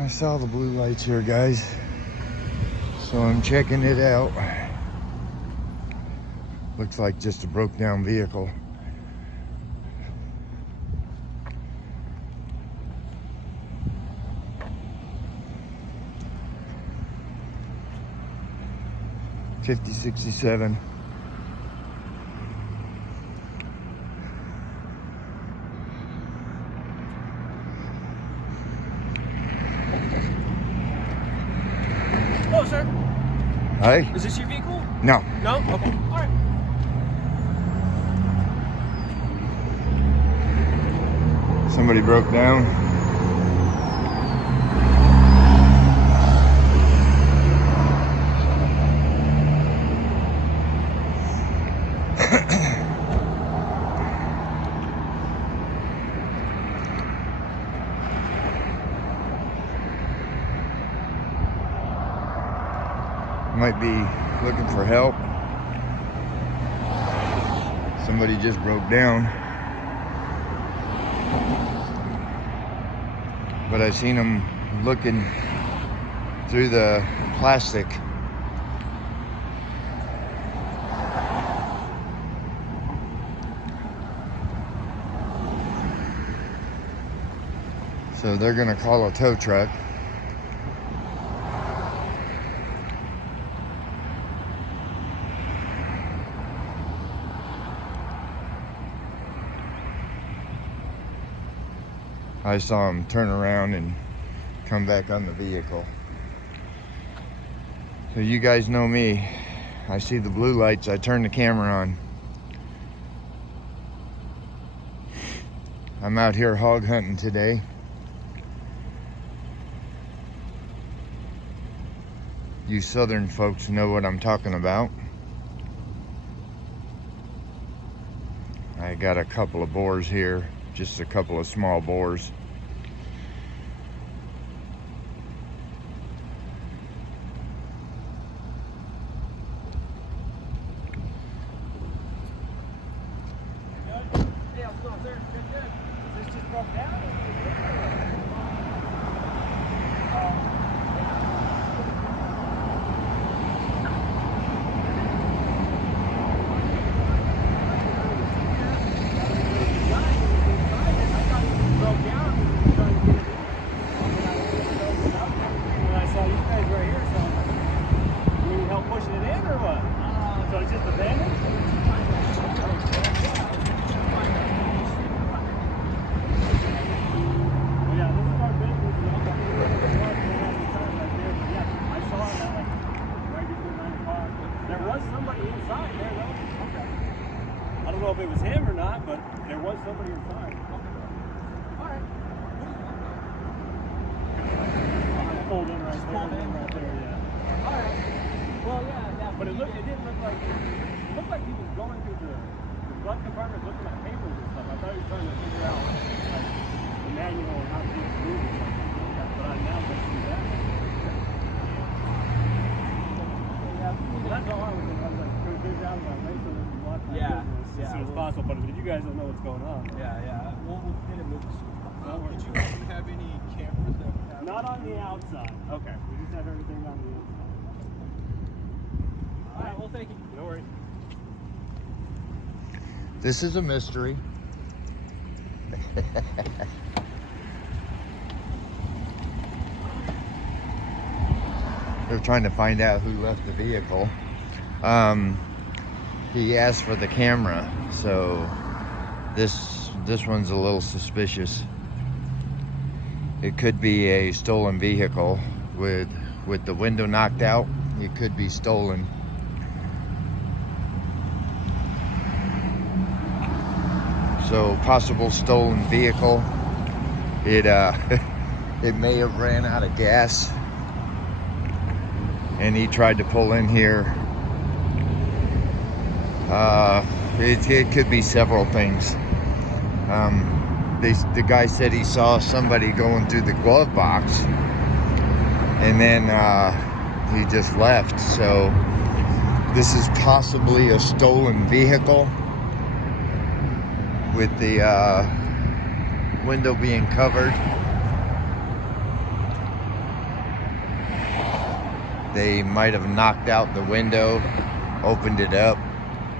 I saw the blue lights here, guys, so I'm checking it out. Looks like just a broke down vehicle. $50.67. Hello, sir. Hi? Is this your vehicle? No. No? Okay. All right. Somebody broke down. Might be looking for help. Somebody just broke down. But I seen them looking through the plastic. So they're gonna call a tow truck. I saw him turn around and come back on the vehicle. So you guys know me. I see the blue lights, I turn the camera on. I'm out here hog hunting today. You southern folks know what I'm talking about. I got a couple of boars here, just a couple of small boars. Hey, how's it going, sir? Good. Is this just broke down? Pushing it in or what? So it's just abandoned? Well, yeah, this is our business. Yeah, I saw it at like right before 9 o'clock. There was somebody inside there though. Okay. I don't know if it was him or not, but there was somebody inside. Alright. Pulled in right there, yeah. Alright. Well, yeah, but it didn't look like he was going through the glove compartment looking at papers and stuff. I thought he was trying to figure out like the manual and how to do the move or something. But I now don't see that. Well, that's all I was thinking. I was like, go dig out of my way so that we watch my business as soon as possible. But if you guys don't know what's going on. Yeah. We'll get it moved. Did you have any cameras that would have? Not on the outside. Okay. We just have everything on the inside. All right, well, thank you. No worries. This is a mystery. They're trying to find out who left the vehicle. He asked for the camera, so this one's a little suspicious. It could be a stolen vehicle with the window knocked out. It could be stolen. So possible stolen vehicle. It it may have ran out of gas and he tried to pull in here. It could be several things. The guy said he saw somebody going through the glove box and then he just left. So this is possibly a stolen vehicle with the window being covered. They might have knocked out the window, opened it up,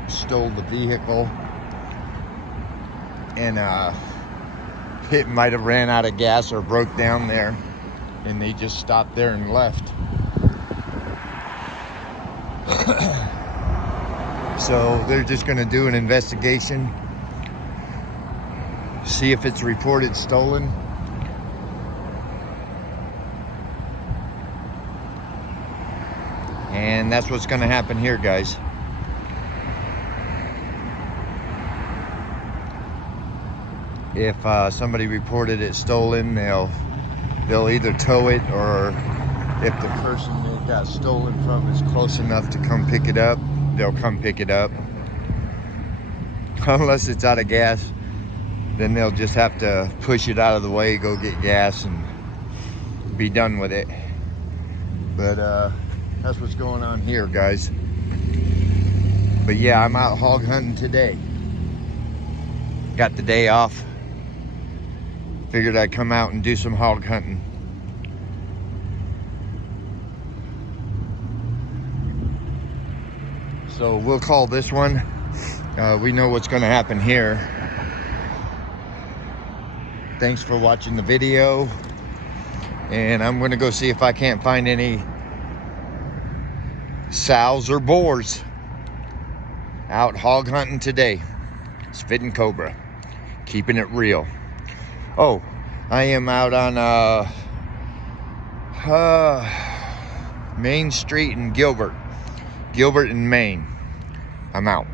stole the vehicle, and it might have ran out of gas or broke down there, and they just stopped there and left. So they're just going to do an investigation, see if it's reported stolen. And that's what's going to happen here, guys. If somebody reported it stolen, they'll either tow it, or if the person it got stolen from is close enough to come pick it up, they'll come pick it up. Unless it's out of gas, then they'll just have to push it out of the way, go get gas, and be done with it. But that's what's going on here, guys. But yeah, I'm out hog hunting today. Got the day off. Figured I'd come out and do some hog hunting. So we'll call this one. We know what's going to happen here. Thanks for watching the video. And I'm going to go see if I can't find any sows or boars. Out hog hunting today. Spitting Cobra. Keeping it real. Oh, I am out on Main Street in Gilbert and Maine. I'm out.